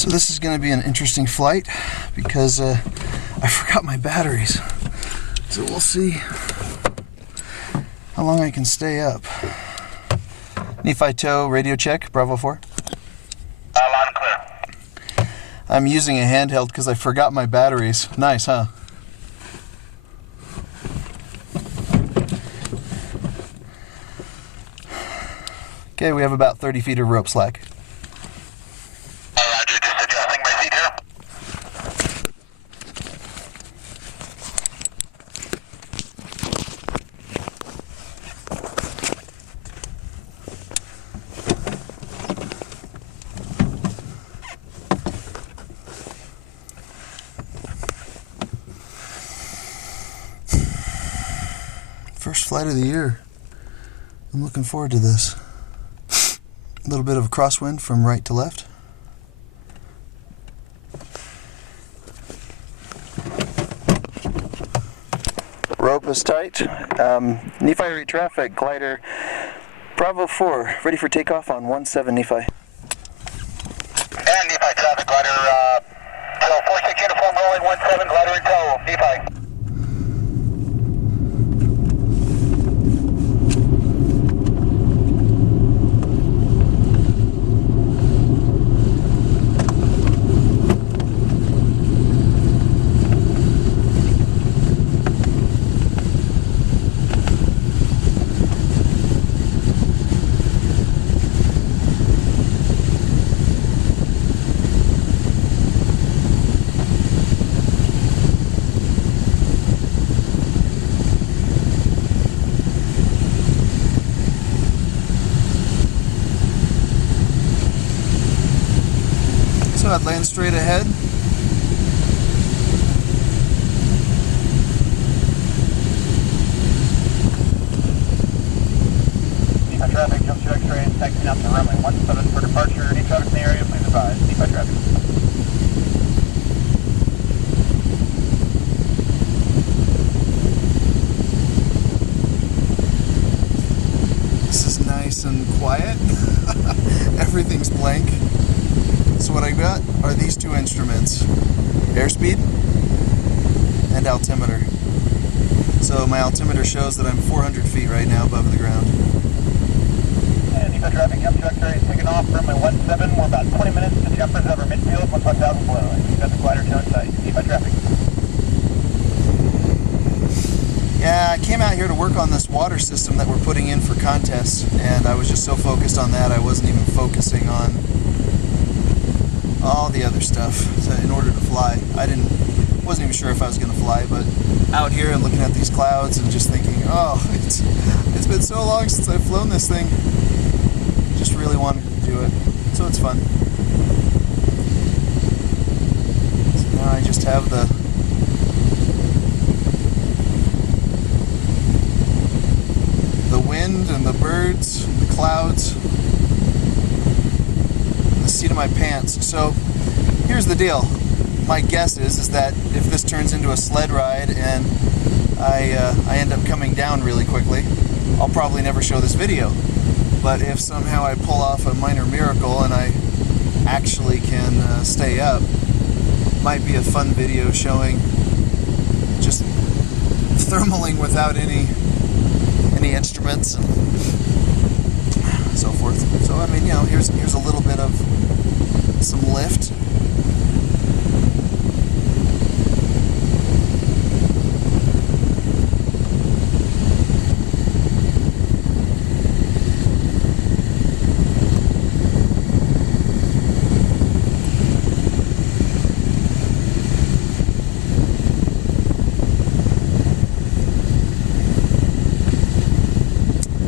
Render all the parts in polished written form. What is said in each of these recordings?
So this is going to be an interesting flight because I forgot my batteries. So we'll see how long I can stay up. Nephi tow, radio check, Bravo 4. Loud and clear. I'm using a handheld because I forgot my batteries. Nice, huh? Okay, we have about 30 feet of rope slack. Roger, just adjusting my seat here. First flight of the year. I'm looking forward to this. A little bit of a crosswind from right to left. Rope is tight. Nephi read traffic, glider Bravo 4, ready for takeoff on 17 Nephi. And Nephi traffic glider, so 46 uniform rolling 17, glider in tow, Nephi. So I'd land straight ahead. Nephi traffic, jump to X-ray, taxiing out to runway 17 for departure. Any traffic in the area, please advise. Nephi traffic. This is nice and quiet. Everything's blank. So what I got are these two instruments, airspeed and altimeter. So my altimeter shows that I'm 400 feet right now above the ground. And Nephi traffic, jump to X-ray, taking off, runway 17. We're about 20 minutes to jumpers over midfield, 15,000 below. We've got the glider tow in sight. Nephi traffic. Yeah, I came out here to work on this water system that we're putting in for contests, and I was just so focused on that I wasn't even focusing on all the other stuff. So in order to fly, wasn't even sure if I was going to fly, but out here and looking at these clouds and just thinking, oh, it's been so long since I've flown this thing. Just really wanted to do it, so it's fun. So now I just have the wind and the birds, and the clouds, and the seat of my pants. So here's the deal. My guess is that if this turns into a sled ride and I end up coming down really quickly, I'll probably never show this video. But if somehow I pull off a minor miracle and I actually can stay up, might be a fun video showing just thermaling without any instruments and so forth. So I mean, you know, here's a little bit of some lift.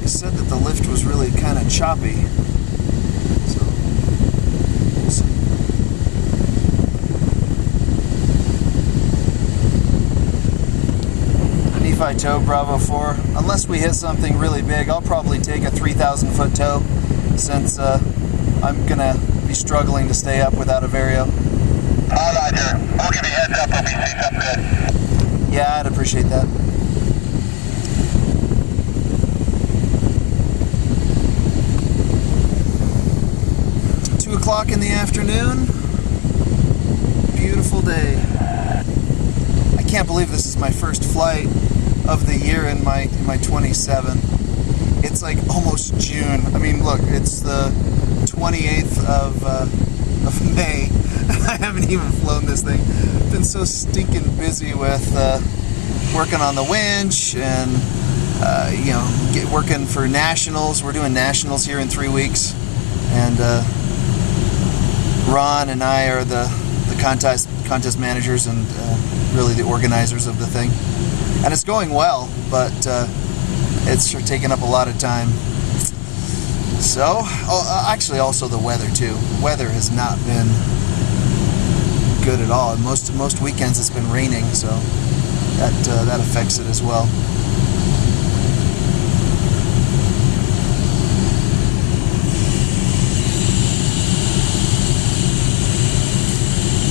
Said that the lift was really kind of choppy. So, we'll see. Nephi tow, Bravo 4. Unless we hit something really big, I'll probably take a 3,000 foot tow since I'm gonna be struggling to stay up without a Vario. Roger. We'll give you a heads up if we see something good. Yeah, I'd appreciate that. 2 o'clock in the afternoon. beautiful day. I can't believe this is my first flight of the year in my 27. It's like almost June. I mean, look, it's the 28th of May. I haven't even flown this thing. Been so stinking busy with working on the winch and working for nationals. We're doing nationals here in 3 weeks, and Ron and I are the contest managers and really the organizers of the thing. And it's going well, but it's sure taking up a lot of time. So, actually also the weather too. Weather has not been good at all. Most weekends it's been raining, so that affects it as well.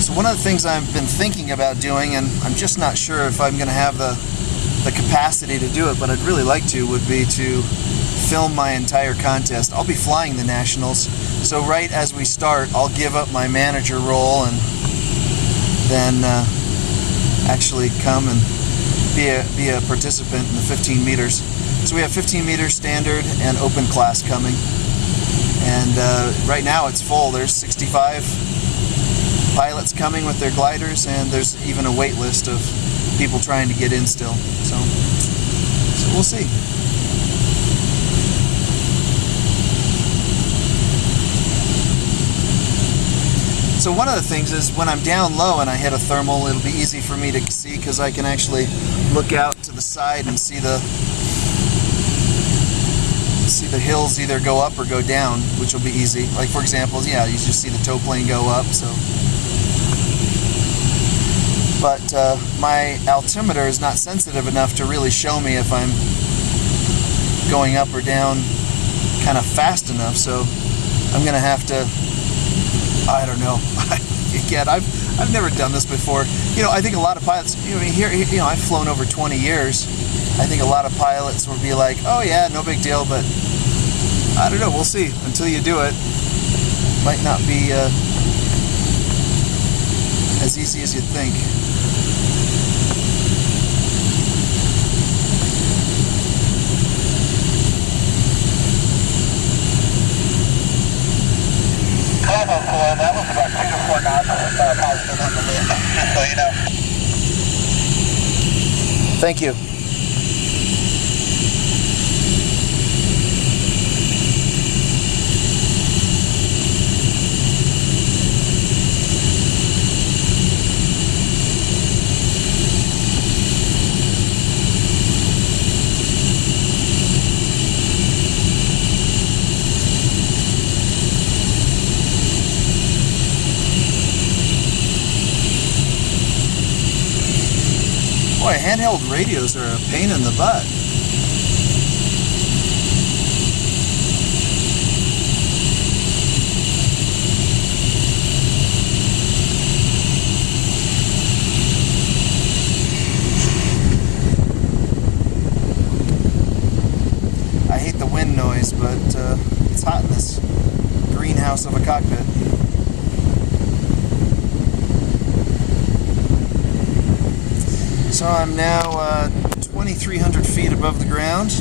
So one of the things I've been thinking about doing, and I'm just not sure if I'm going to have the capacity to do it, but I'd really like to, would be to film my entire contest. I'll be flying the nationals, so right as we start, I'll give up my manager role and then actually come and be a participant in the 15 meters. So we have 15 meters standard and open class coming, and right now it's full. There's 65 pilots coming with their gliders, and there's even a wait list of people trying to get in still. So we'll see. So one of the things is when I'm down low and I hit a thermal, it'll be easy for me to see because I can actually look out to the side and see the hills either go up or go down, which will be easy. Like for example, yeah, you just see the tow plane go up. So, but my altimeter is not sensitive enough to really show me if I'm going up or down kind of fast enough. So I'm gonna have to, I don't know. Again, I've never done this before. You know, I think a lot of pilots, I've flown over 20 years. I think a lot of pilots would be like, oh yeah, no big deal, but I don't know, we'll see. Until you do it, might not be as easy as you'd think. That was about 2 to 4 knots, positive on the list, just so you know. Thank you. Boy, handheld radios are a pain in the butt. I hate the wind noise, but it's hot in this greenhouse of a cockpit. So I'm now 2,300 feet above the ground.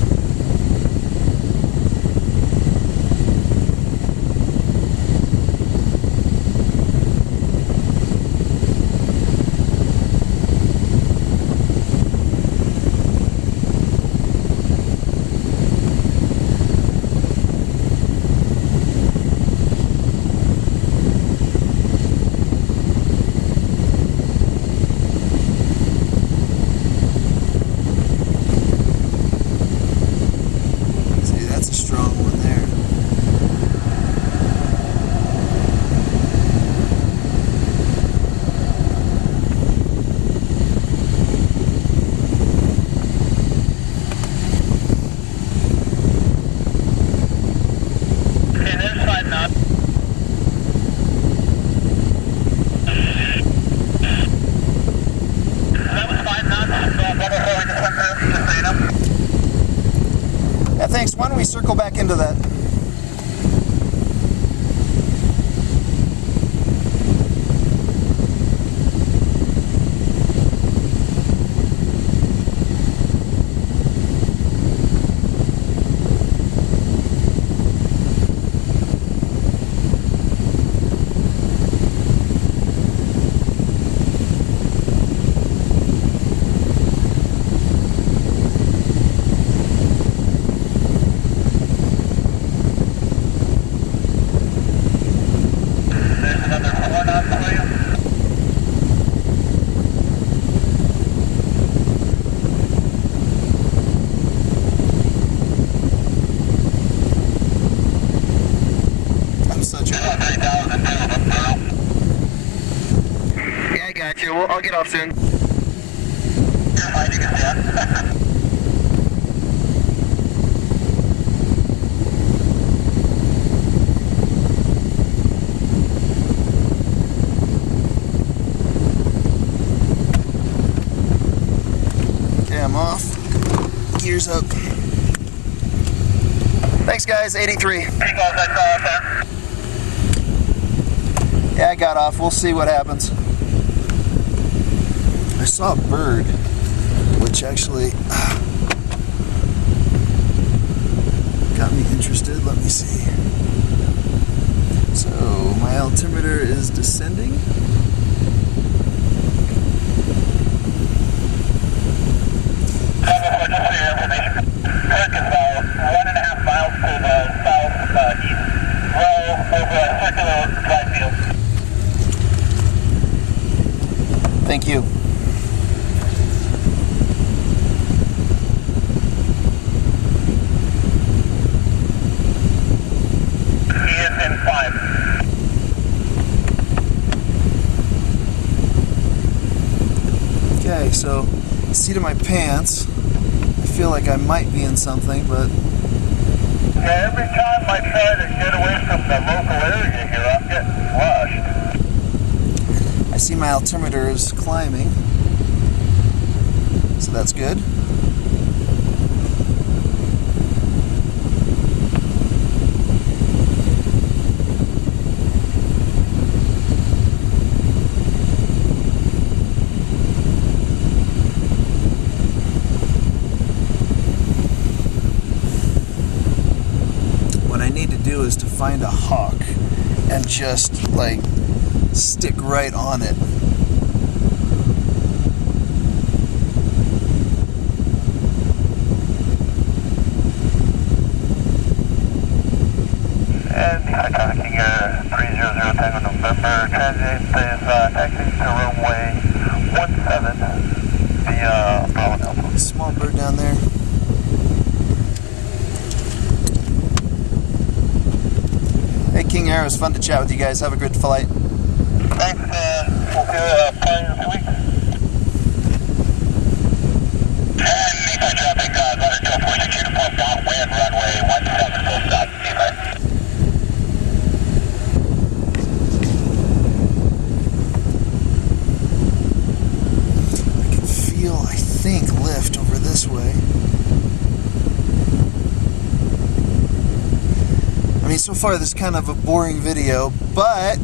Yeah, thanks. Why don't we circle back into that? Yeah, I got you. I'll get off soon. You're fine, you can stay on. Okay, I'm off. Gears up. Thanks, guys. 83. Pretty close, I saw up there. Yeah, I got off. We'll see what happens. I saw a bird, which actually got me interested. Let me see. So my altimeter is descending. Kirk is about 1.5 miles to the southeast. Row over a circular drive field. Thank you. He is in 5. Okay, so seat of my pants. I feel like I might be in something, but Yeah, every time I try to get away from the local area here, I'm getting flushed. I see my altimeter is climbing. So that's good. What I need to do is to find a hawk and just like stick right on it. And the tracking 300 Tango November, transit is taxiing to runway 17 via Bravo Alpha. Small bird down there. Hey, King Air, it was fun to chat with you guys. Have a good flight. Thanks, we'll see probably in 2 weeks. And Nephi traffic, Ladder 1246 uniform downwind, runway 17 full stop, Nephi. I can feel, I think, lift over this way. I mean, so far this is kind of a boring video, but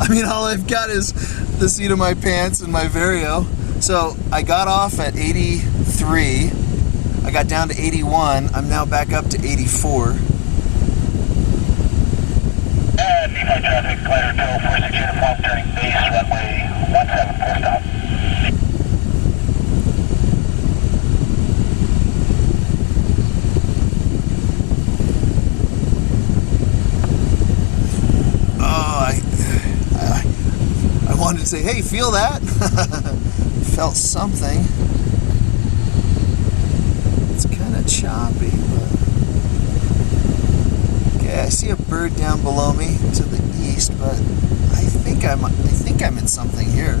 I mean, all I've got is the seat of my pants and my Vario. So I got off at 83, I got down to 81, I'm now back up to 84. And Nephi traffic, Ladder 1246 uniform turning base, runway 17 full stop. I wanted to say, hey, feel that? Felt something. It's kind of choppy, but okay. I see a bird down below me to the east, but I think I'm in something here.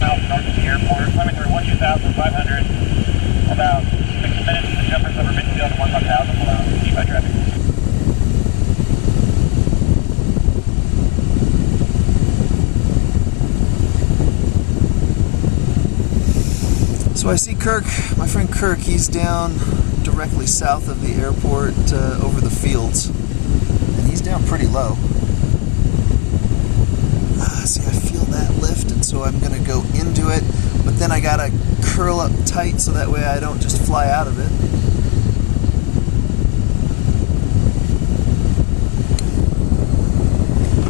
South north of the airport, climbing through 12,500, about 6 minutes to jumpers over midfield, 1,000 below, Nephi traffic. So I see Kirk, my friend Kirk, he's down directly south of the airport over the fields. And he's down pretty low. See, I feel that lift, and so I'm going to go into it, but then I got to curl up tight so that way I don't just fly out of it.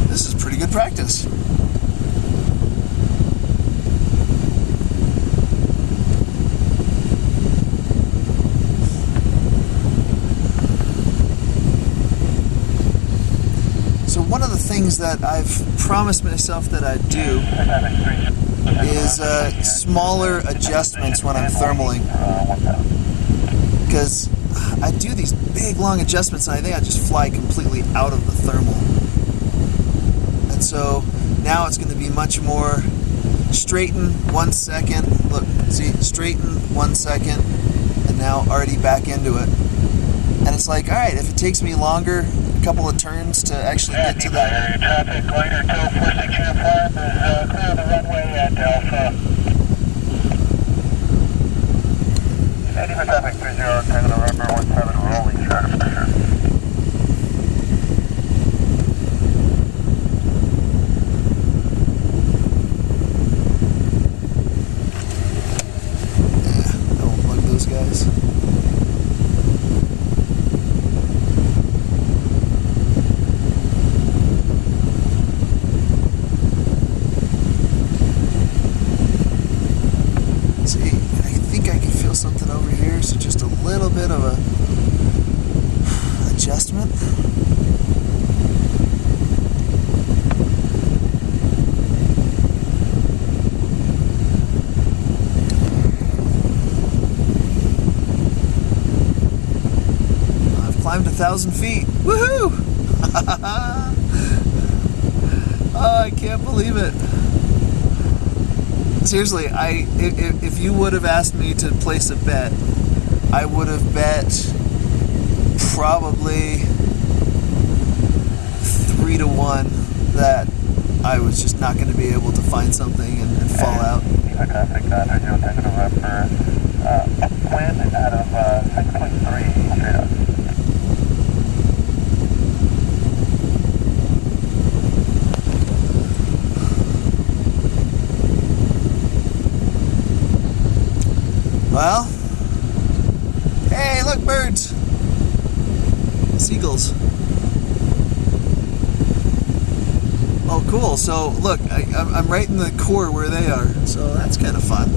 This is pretty good practice. So one of the things that I've promised myself that I'd do is smaller adjustments when I'm thermaling. Because I do these big long adjustments and I think I just fly completely out of the thermal. And so now it's going to be much more straighten 1 second. Look, see, straighten 1 second, and now already back into it. And it's like, all right, if it takes me longer, a couple of turns to actually get to the... Traffic glider 246 uniform is clear the runway at Alpha. Any for traffic 30, Tango November 17, rolling short of pressure. I won't bug those guys. See, I think I can feel something over here, so just a little bit of a adjustment. I've climbed 1,000 feet. Woohoo! Oh, I can't believe it. Seriously, if you would have asked me to place a bet, I would have bet probably 3 to 1 that I was just not going to be able to find something and fall out. Traffic 30, Tango November, upwind out of 6.3 straight up. Well, hey, look, birds. Seagulls. Oh, cool. So, look, I'm right in the core where they are. So that's kind of fun.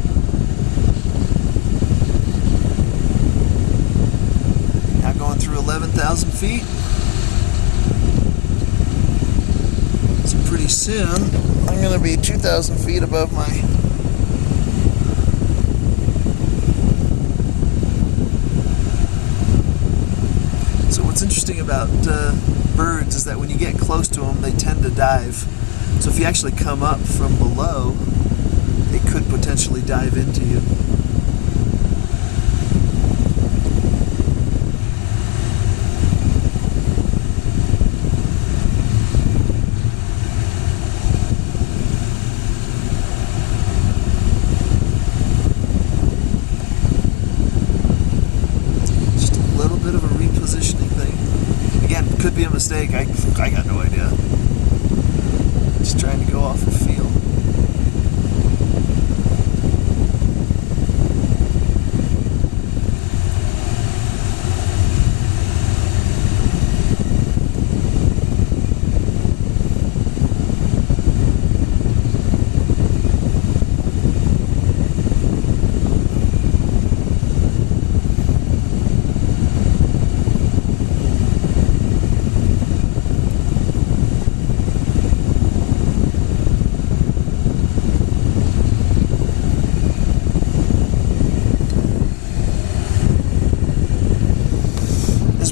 Now going through 11,000 feet. So pretty soon, I'm going to be 2,000 feet above my... What's interesting about birds is that when you get close to them, they tend to dive. So if you actually come up from below, they could potentially dive into you. Just a little bit of a repositioning thing. Again, could be a mistake. I got no idea. Just trying to go off the feel.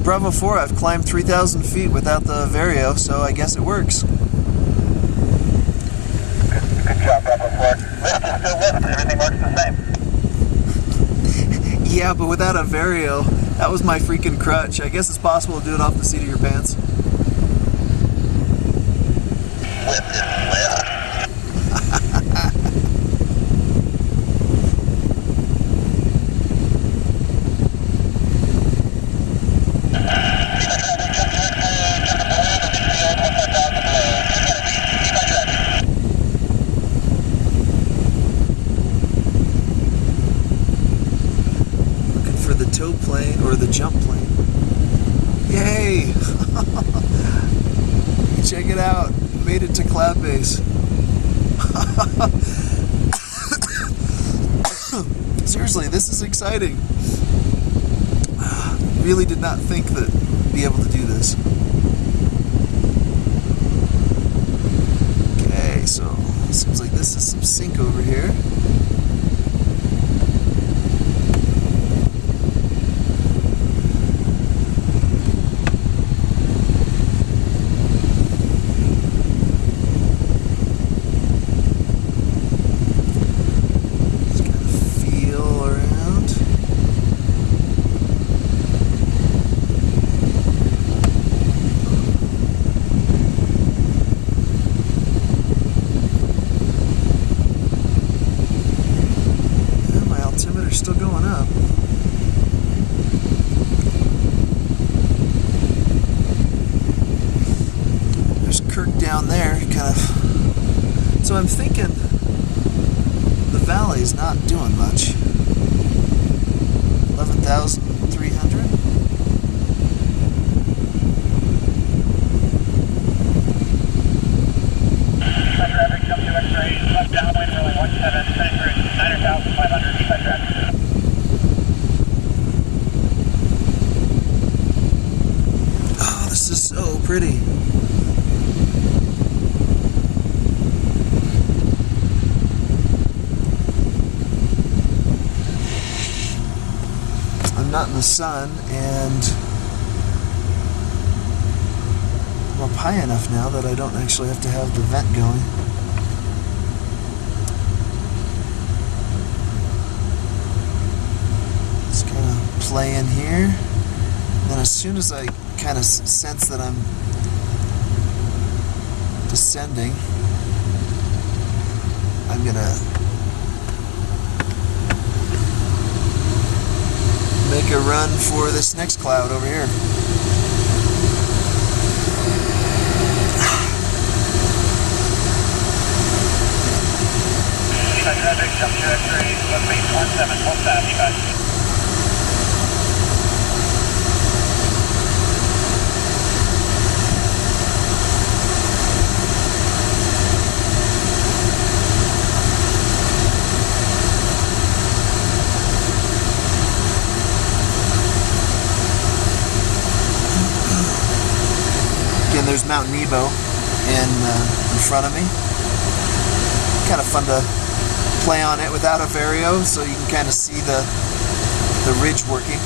Bravo 4, I've climbed 3,000 feet without the Vario, so I guess it works. Good job, Bravo 4. Lift is still lift. Everything works the same. Yeah, but without a Vario, that was my freaking crutch. I guess it's possible to do it off the seat of your pants. Lift is lift. Tow plane or the jump plane. Yay! Check it out. Made it to cloud base. Seriously, this is exciting. Really did not think that I'd be able to do this. Okay, so seems like this is some sync over here. So I'm thinking the valley's not doing much. 11,300. Traffic, jump to X-ray, left downwind, rolling 17, 9,500, east traffic. Oh, this is so pretty. I'm not in the sun, and I'm up high enough now that I don't actually have to have the vent going. Just kind of play in here. And then as soon as I kind of sense that I'm descending, I'm gonna make a run for this next cloud over here. Traffic, jump to X-ray, left base 17, full stop, evac. Again, there's Mount Nebo in front of me. Kind of fun to play on it without a Vario, so you can kind of see the ridge working.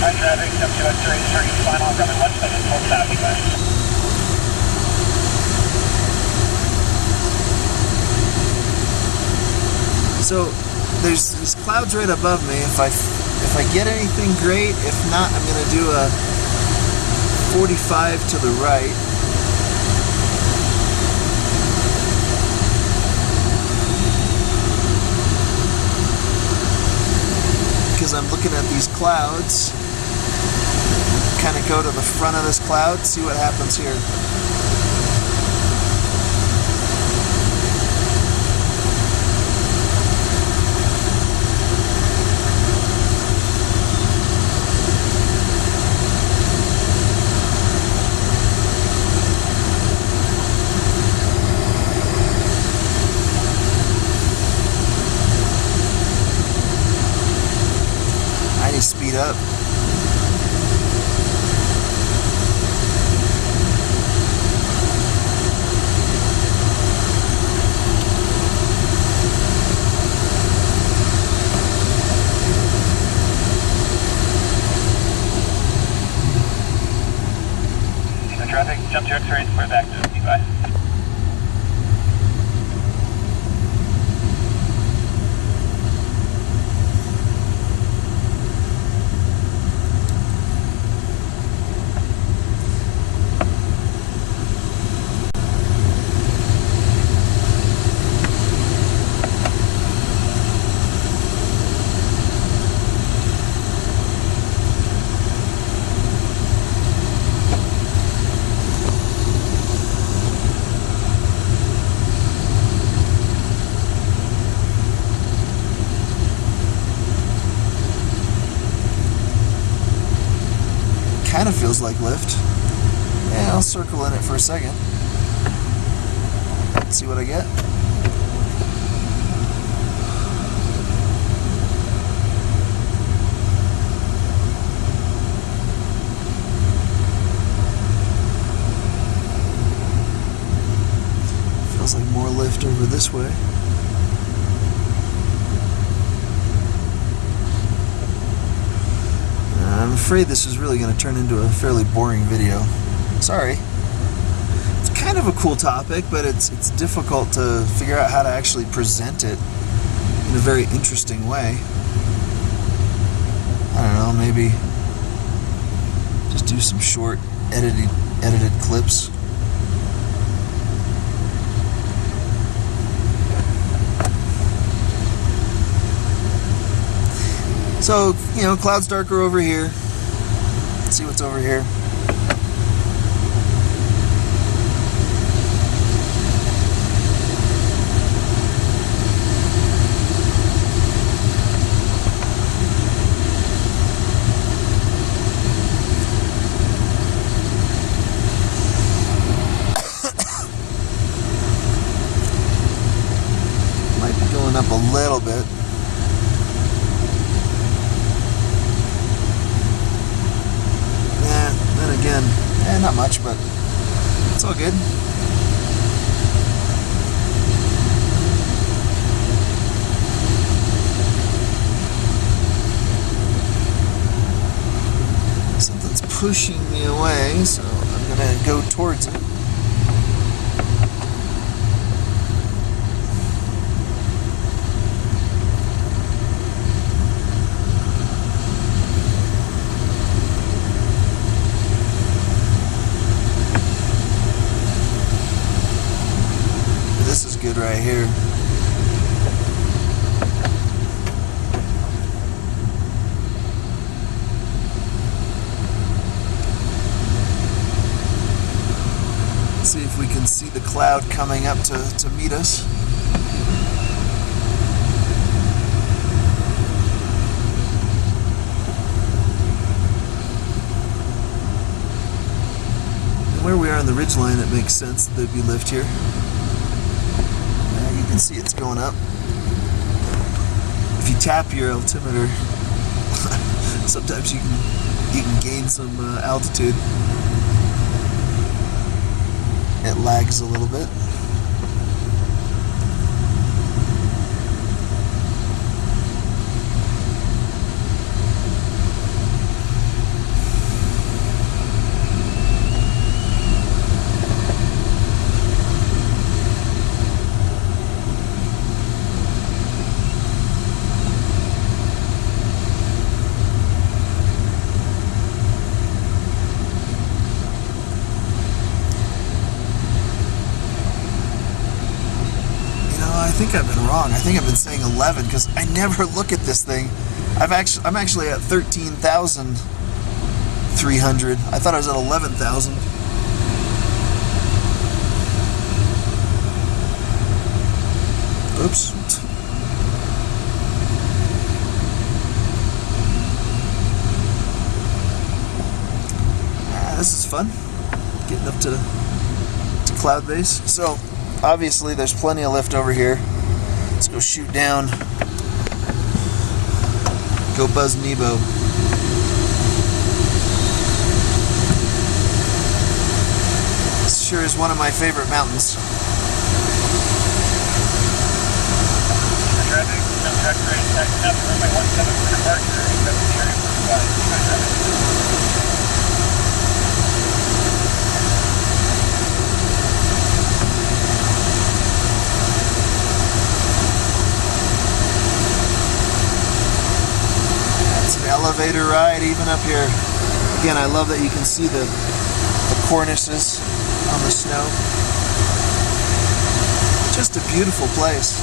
High traffic, jump to X-ray, turning final, coming 17, full stop, evac. So there's these clouds right above me. If I get anything, great. If not, I'm going to do a 45 to the right. Because I'm looking at these clouds. Kind of go to the front of this cloud, see what happens here. I need to speed up. Traffic, jump to X-ray, square back to evac. Kind of feels like lift. Yeah, I'll circle in it for a second. See what I get. Feels like more lift over this way. I'm afraid this is really going to turn into a fairly boring video. Sorry. It's kind of a cool topic, but it's difficult to figure out how to actually present it in a very interesting way. I don't know, maybe just do some short edited clips. So, you know, clouds darker over here. Let's see what's over here. Might be going up a little bit. Then again, not much, but it's all good. Something's pushing me away, so I'm gonna go towards it. This is good right here. See if we can see the cloud coming up to meet us. And where we are on the ridgeline, it makes sense that there'd be lift here. You can see it's going up. If you tap your altimeter, sometimes you can gain some altitude. It lags a little bit. I think I've been wrong. I think I've been saying 11 because I never look at this thing. I'm actually at 13,300. I thought I was at 11,000. Oops. This is fun. Getting up to cloud base. So obviously there's plenty of lift over here. Let's go shoot down. Go buzz Nebo. This sure is one of my favorite mountains. Elevator ride even up here. Again, I love that you can see the cornices on the snow. Just a beautiful place.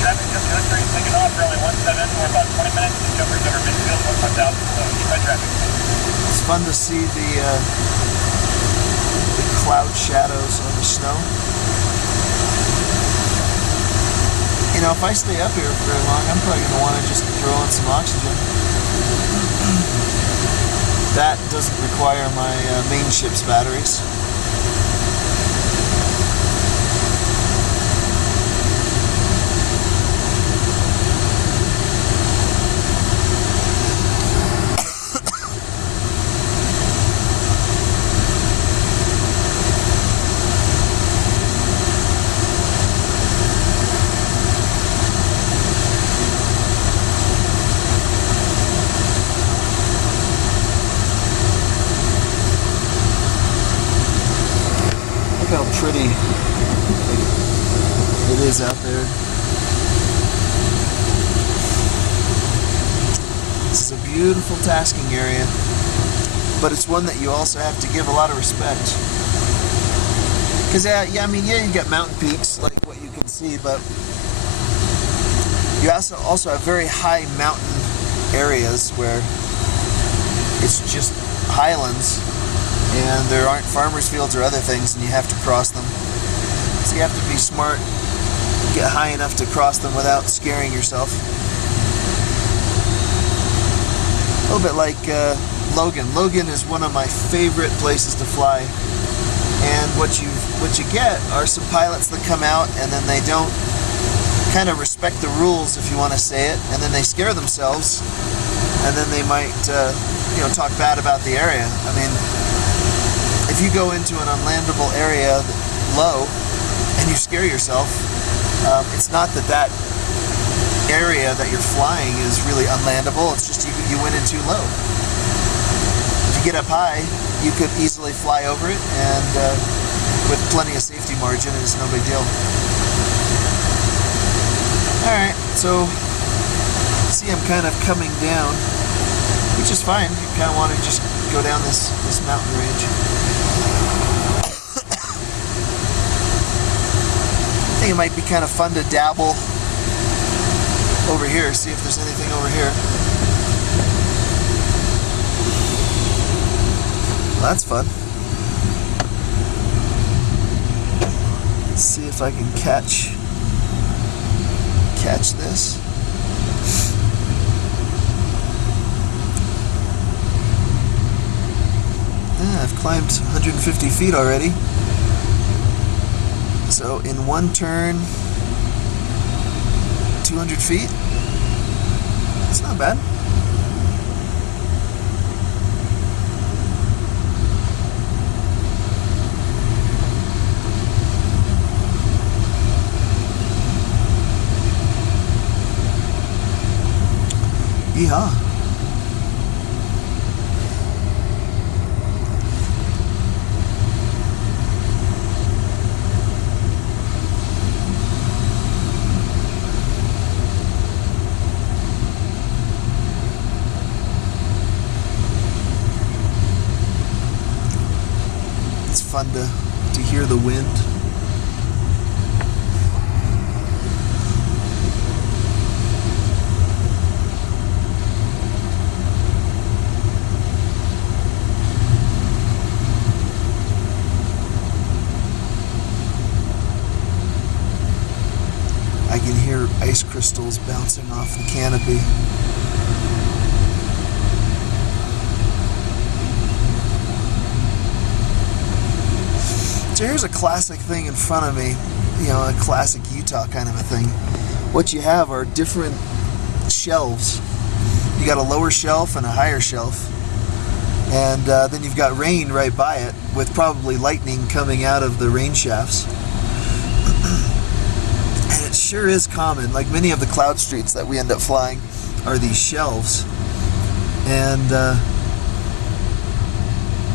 Traffic just taking off for only 17 for about 20 minutes. Jumpers over midfield, 1,000, so keep my traffic. It's fun to see the cloud shadows on the snow. You know, if I stay up here for very long, I'm probably going to want to just throw in some oxygen. That doesn't require my main ship's batteries. Look how pretty it is out there. This is a beautiful tasking area, but it's one that you also have to give a lot of respect. Because I mean, you got mountain peaks like what you can see, but you also have very high mountain areas where it's just highlands, and there aren't farmers' fields or other things, and you have to cross them. So you have to be smart, get high enough to cross them without scaring yourself. A little bit like Logan. Logan is one of my favorite places to fly, and what you get are some pilots that come out and then they don't kind of respect the rules, if you want to say it, and then they scare themselves, and then they might talk bad about the area. I mean, if you go into an unlandable area low and you scare yourself, it's not that area that you're flying is really unlandable. It's just you went in too low. If you get up high, you could easily fly over it, and with plenty of safety margin, it's no big deal. Alright, so see, I'm kind of coming down, which is fine. You kind of want to just go down this mountain range. I think it might be kind of fun to dabble over here, see if there's anything over here. Well, that's fun. Let's see if I can catch this. I've climbed 150 feet already. So in one turn, 200 feet. It's not bad. Yeehaw. It's fun to hear the wind. I can hear ice crystals bouncing off the canopy. So here's a classic thing in front of me, a classic Utah kind of a thing. What you have are different shelves. You got a lower shelf and a higher shelf, and then you've got rain right by it, with probably lightning coming out of the rain shafts. And it sure is common, like many of the cloud streets that we end up flying are these shelves. And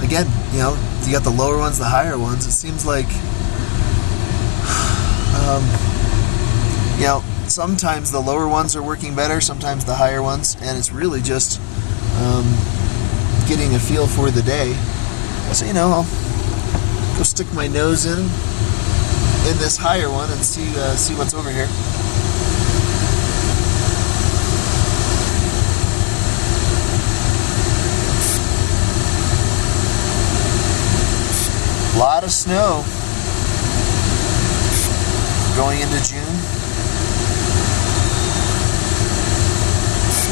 again, you got the lower ones, the higher ones. It seems like, sometimes the lower ones are working better, sometimes the higher ones, and it's really just getting a feel for the day. So, I'll go stick my nose in this higher one and see what's over here. A lot of snow going into June.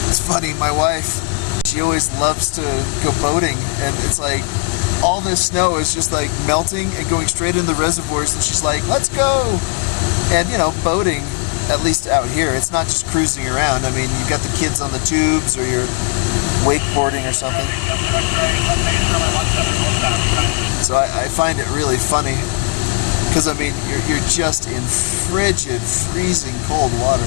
It's funny, my wife, she always loves to go boating, and it's like all this snow is just like melting and going straight in the reservoirs, and she's like, let's go. And boating, at least out here, it's not just cruising around. I mean, you've got the kids on the tubes, or you're wakeboarding or something. So I find it really funny, because I mean, you're just in frigid, freezing cold water.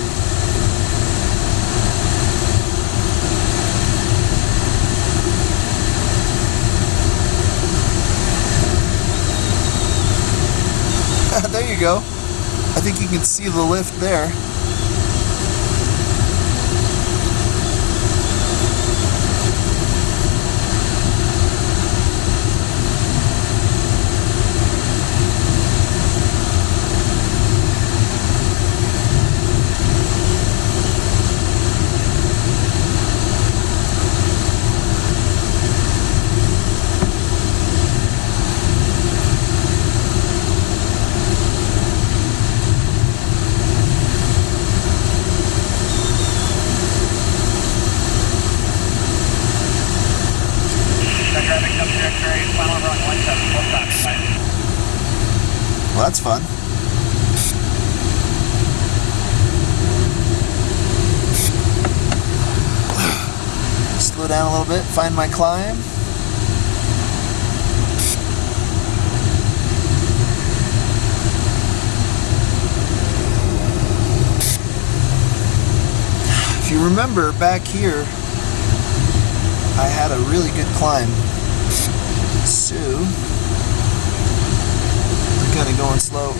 There you go. I think you can see the lift there. down a little bit, find my climb. If you remember back here, I had a really good climb. So, I'm kind of going slow.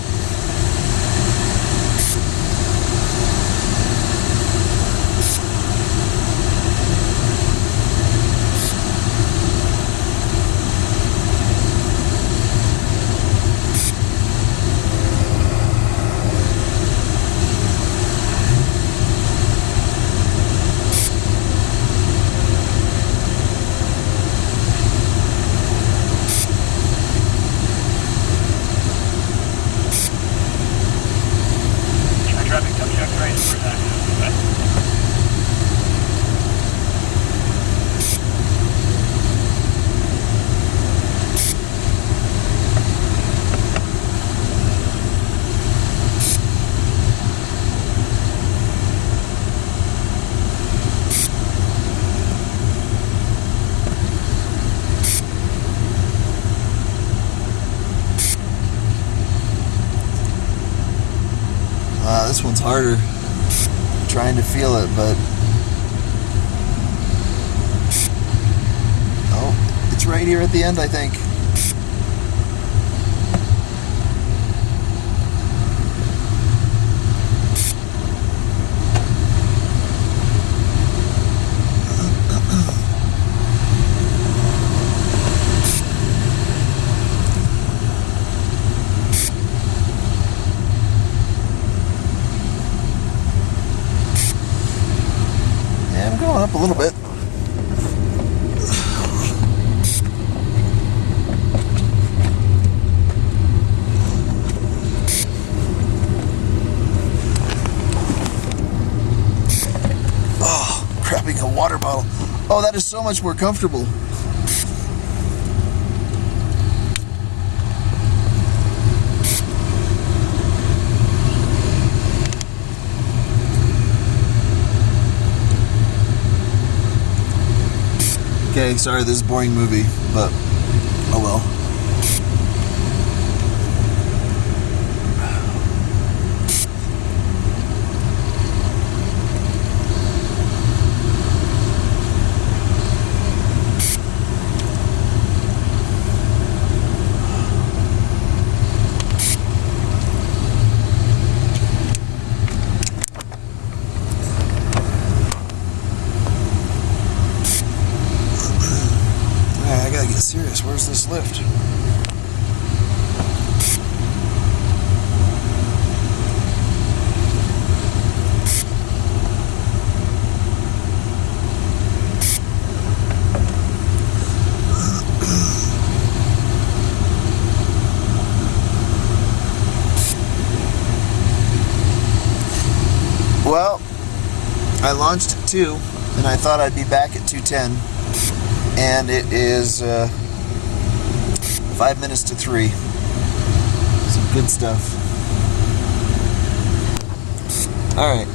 This one's harder. I'm trying to feel it, but oh, it's right here at the end, I think. Up a little bit. Oh, grabbing a water bottle. Oh, that is so much more comfortable. Okay, sorry, this is a boring movie, but oh well. Serious, where's this lift? Well, I launched at 2 and I thought I'd be back at 2:10. And it is 5 minutes to 3. Some good stuff. Alright.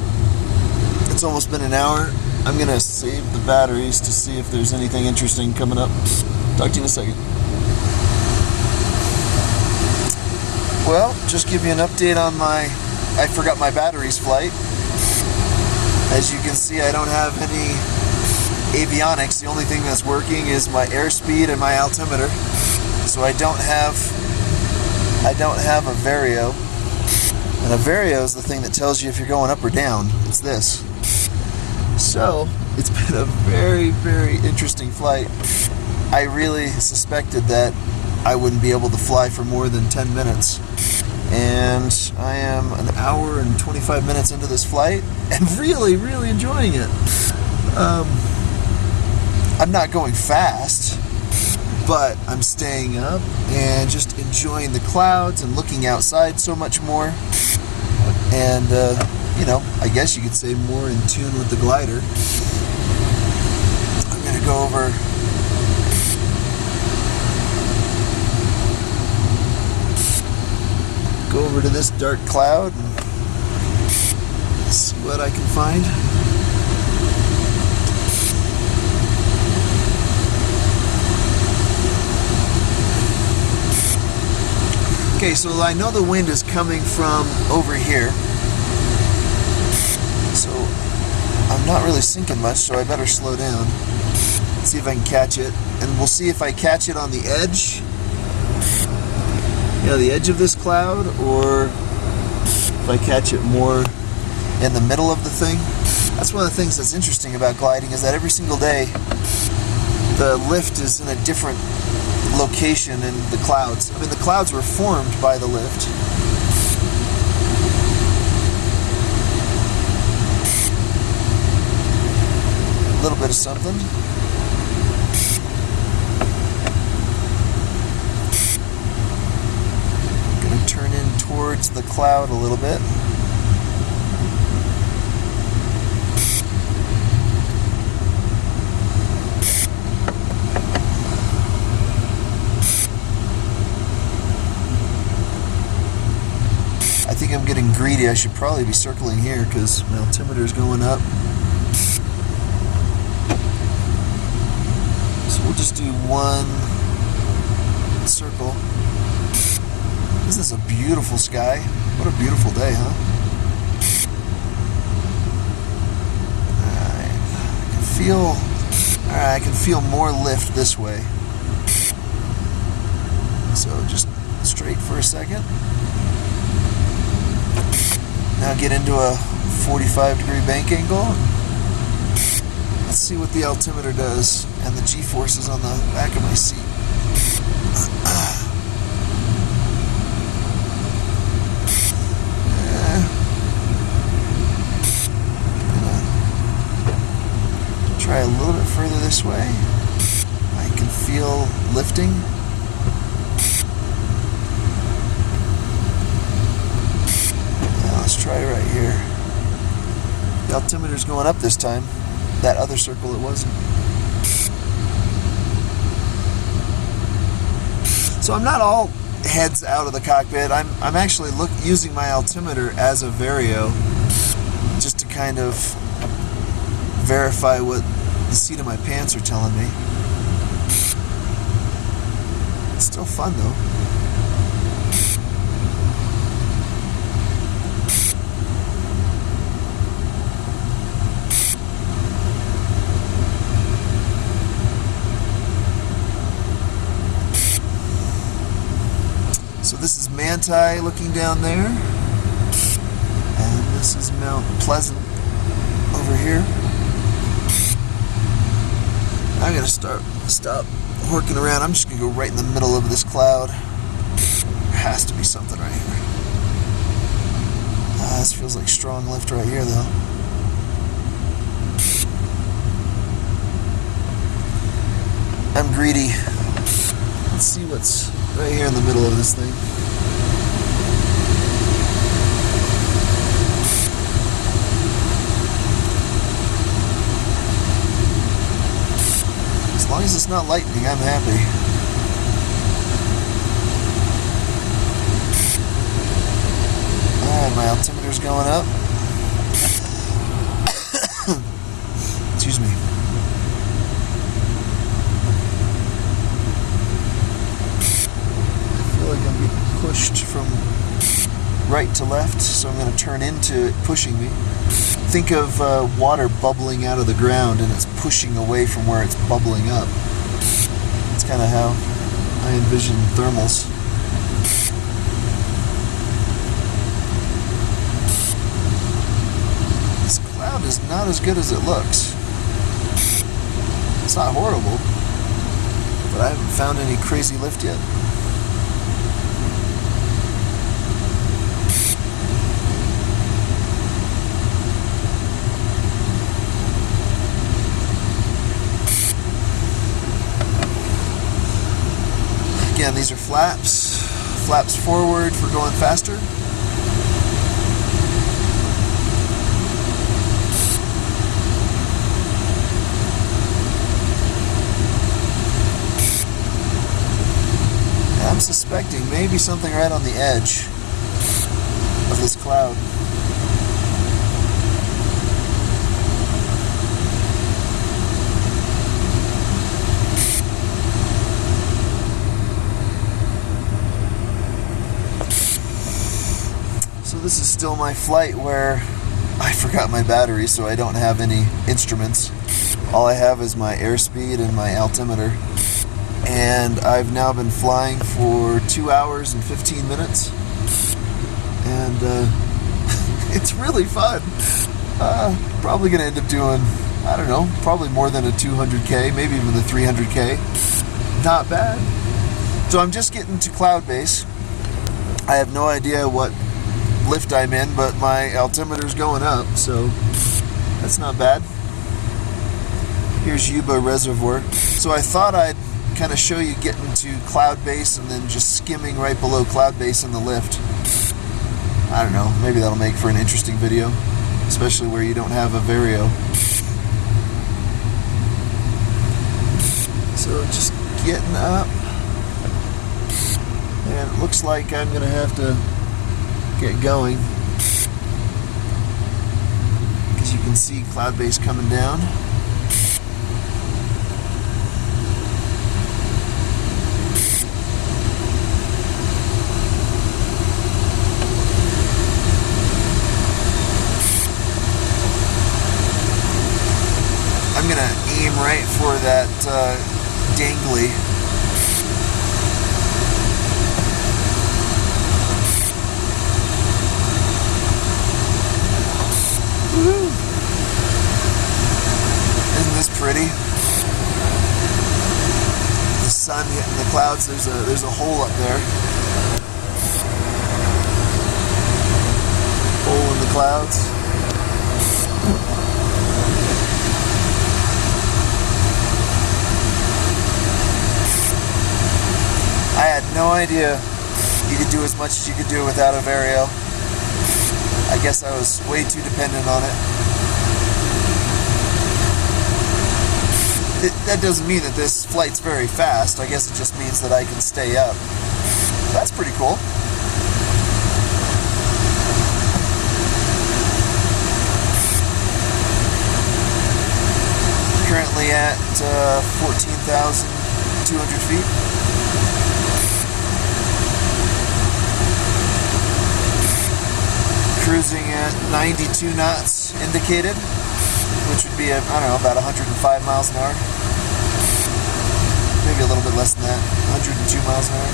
It's almost been an hour. I'm going to save the batteries to see if there's anything interesting coming up. Talk to you in a second. Well, just give you an update on my I forgot my batteries flight. As you can see, I don't have any avionics. The only thing that's working is my airspeed and my altimeter. So I don't have a Vario. And a Vario is the thing that tells you if you're going up or down. It's this. So it's been a very, very interesting flight. I really suspected that I wouldn't be able to fly for more than 10 minutes. And I am an hour and 25 minutes into this flight and really, really enjoying it. I'm not going fast, but I'm staying up and just enjoying the clouds and looking outside so much more. And, you know, I guess you could say more in tune with the glider. I'm going to go over to this dark cloud and see what I can find. Okay, so I know the wind is coming from over here. So I'm not really sinking much, so I better slow down. See if I can catch it. And we'll see if I catch it on the edge. You know, the edge of this cloud, or if I catch it more in the middle of the thing. That's one of the things that's interesting about gliding, is that every single day the lift is in a different location in the clouds. I mean, the clouds were formed by the lift. A little bit of something. Gonna turn in towards the cloud a little bit. I think I'm getting greedy. I should probably be circling here because my altimeter is going up. So we'll just do one circle. This is a beautiful sky. What a beautiful day, huh? Alright, I can feel more lift this way. So just straight for a second. Now get into a 45-degree bank angle. Let's see what the altimeter does and the G-forces on the back of my seat. Try a little bit further this way. I can feel lifting. Let's try right here. The altimeter's going up this time. That other circle it wasn't. So I'm not all heads out of the cockpit. I'm actually using my altimeter as a Vario, just to kind of verify what the seat of my pants are telling me. It's still fun though. So this is Manti looking down there, and this is Mount Pleasant over here. I'm gonna stop horking around. I'm just gonna go right in the middle of this cloud. There has to be something right here. This feels like strong lift right here though. I'm greedy. Let's see what's right here in the middle of this thing. As long as it's not lightning, I'm happy. Alright, my altimeter's going up. Excuse me. I'm being pushed from right to left, so I'm going to turn into it pushing me. Think of water bubbling out of the ground and it's pushing away from where it's bubbling up. That's kind of how I envision thermals. This cloud is not as good as it looks. It's not horrible, but I haven't found any crazy lift yet. Again, these are flaps. Flaps forward for going faster. I'm suspecting maybe something right on the edge of this cloud. still my flight where I forgot my battery, so I don't have any instruments. All I have is my airspeed and my altimeter. And I've now been flying for 2 hours and 15 minutes. And it's really fun. Probably going to end up doing, I don't know, probably more than a 200K, maybe even the 300K. Not bad. So I'm just getting to cloud base. I have no idea what lift I'm in, but my altimeter's going up, so that's not bad. Here's Yuba Reservoir. So I thought I'd kind of show you getting to cloud base and then just skimming right below cloud base in the lift. I don't know, maybe that'll make for an interesting video, especially where you don't have a Vario. So just getting up, and it looks like I'm gonna have to get going, because you can see cloud base coming down. I'm gonna aim right for that dangly. Woo-hoo. Isn't this pretty? The sun hitting the clouds. There's a hole up there. Hole in the clouds. I had no idea you could do as much as you could do without a Vario. I guess I was way too dependent on it. That doesn't mean that this flight's very fast. I guess it just means that I can stay up. That's pretty cool. Currently at 14,200 feet. Cruising at 92 knots indicated, which would be, I don't know, about 105 miles an hour. Maybe a little bit less than that, 102 miles an hour.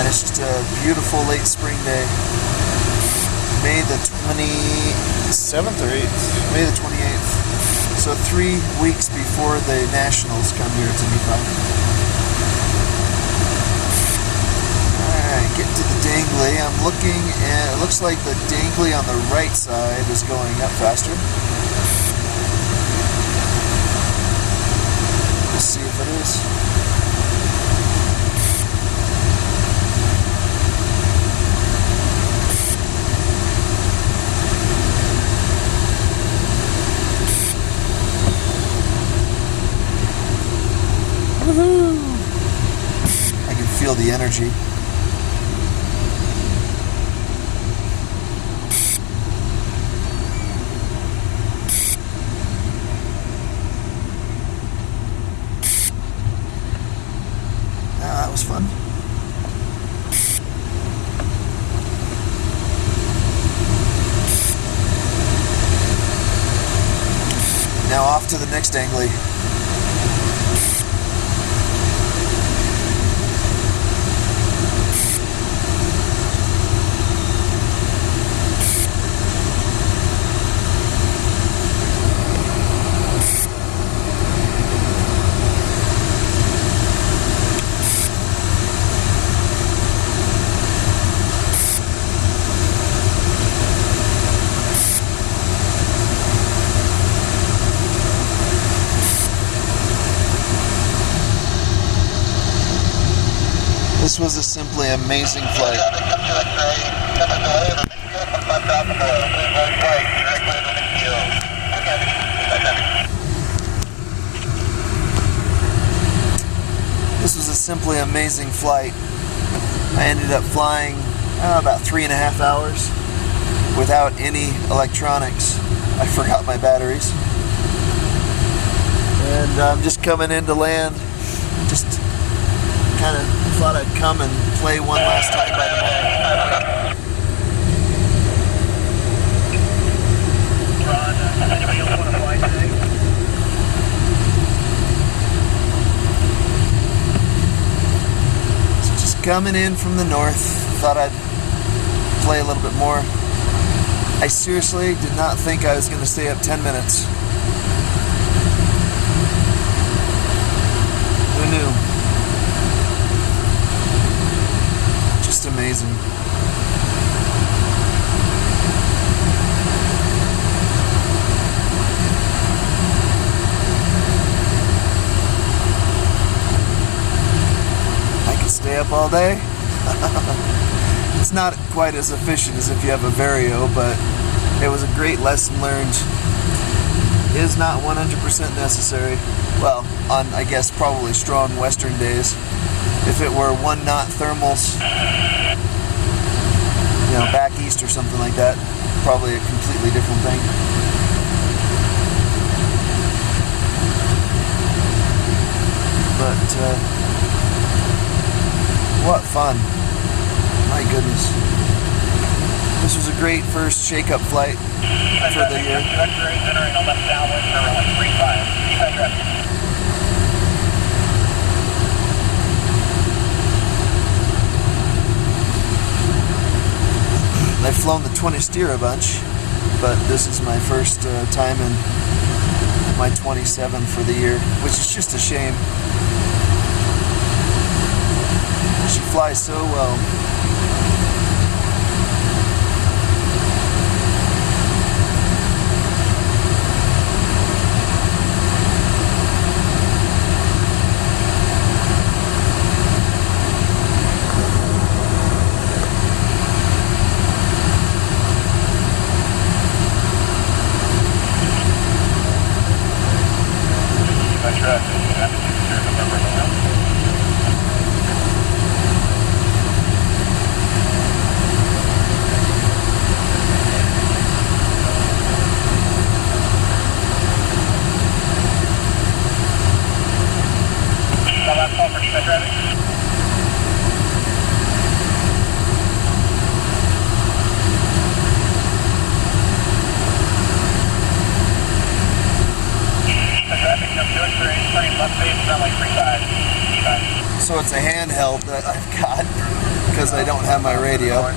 And it's just a beautiful late spring day. May the 27th or 8th? May the 28th. So 3 weeks before the Nationals come here to Nephi. Get to the dangly. I'm looking, and it looks like the dangly on the right side is going up faster. Let's see if it is. Woohoo! I can feel the energy. That was fun. Now off to the next dangly. This was a simply amazing flight. This was a simply amazing flight. I ended up flying about 3.5 hours without any electronics. I forgot my batteries. And I'm just coming in to land, just kind of thought I'd come and play one last time by the bay. Ron, anybody else want to fly today? So just coming in from the north, thought I'd play a little bit more. I seriously did not think I was going to stay up 10 minutes. Who knew? Just amazing. I could stay up all day. It's not quite as efficient as if you have a Vario, but it was a great lesson learned. It is not 100% necessary. Well, on, I guess, probably strong western days. If it were 1 knot thermals, you know, back east or something like that, probably a completely different thing. But, what fun. My goodness. This was a great first shake-up flight for the year. I've flown the 20 steer a bunch, but this is my first time in my 27 for the year, which is just a shame. She flies so well. So it's a handheld that I've got because I don't have my radio.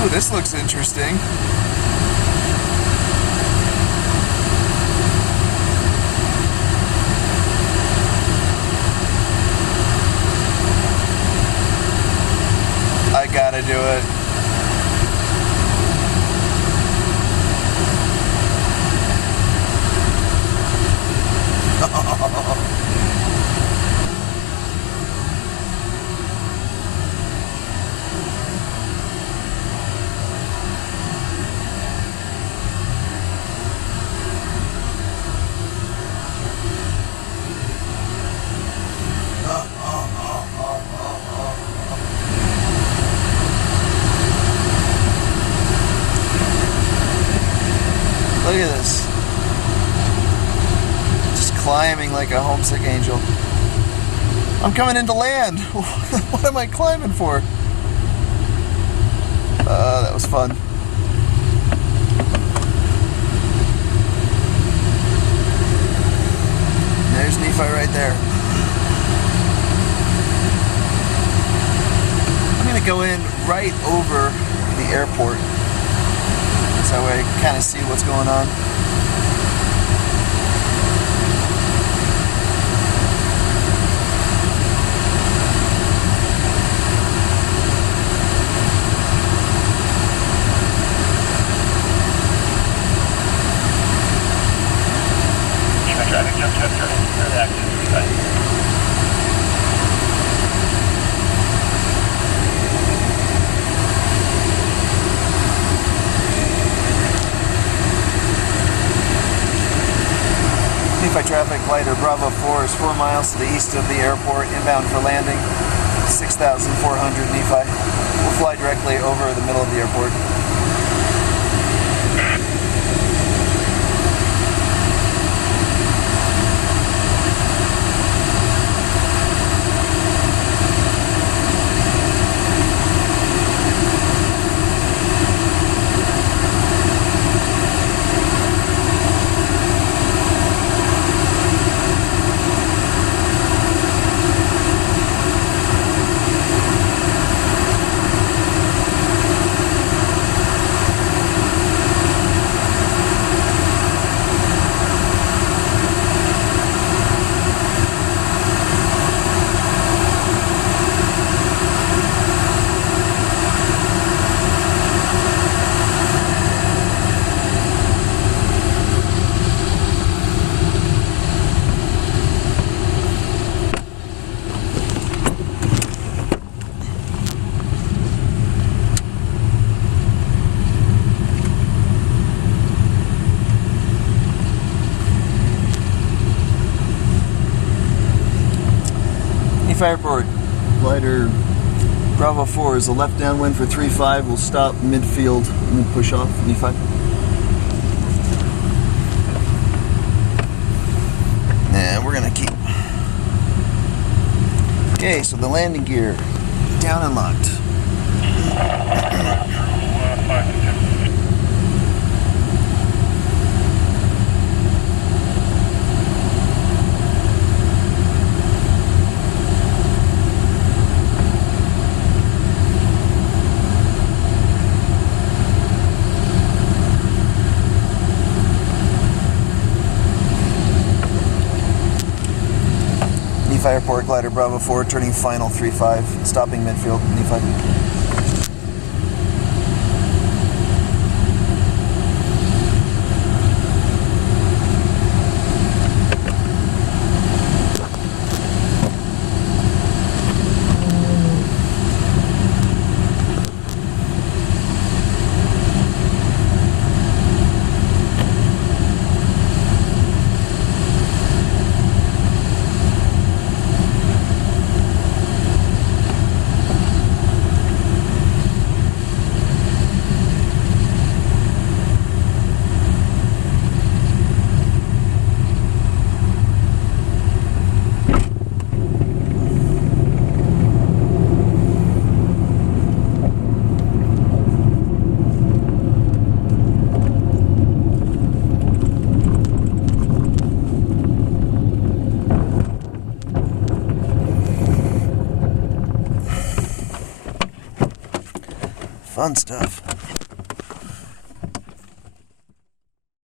Ooh, this looks interesting. I gotta do it. Look at this. Just climbing like a homesick angel. I'm coming into land. What am I climbing for? That was fun. There's Nephi right there. I'm gonna go in right over the airport. So that way I can kind of see what's going on. You're active. Right. Nephi traffic, glider Bravo 4 is 4 miles to the east of the airport, inbound for landing, 6,400 Nephi. We'll fly directly over the middle of the airport. Airport, glider Bravo 4 is a left downwind for 3-5. We'll stop midfield and then push off. Nephi. And we're gonna keep. Okay, so the landing gear down and locked. Nephi Airport, glider Bravo 4, turning final 3-5, stopping midfield, Nephi. Fun stuff.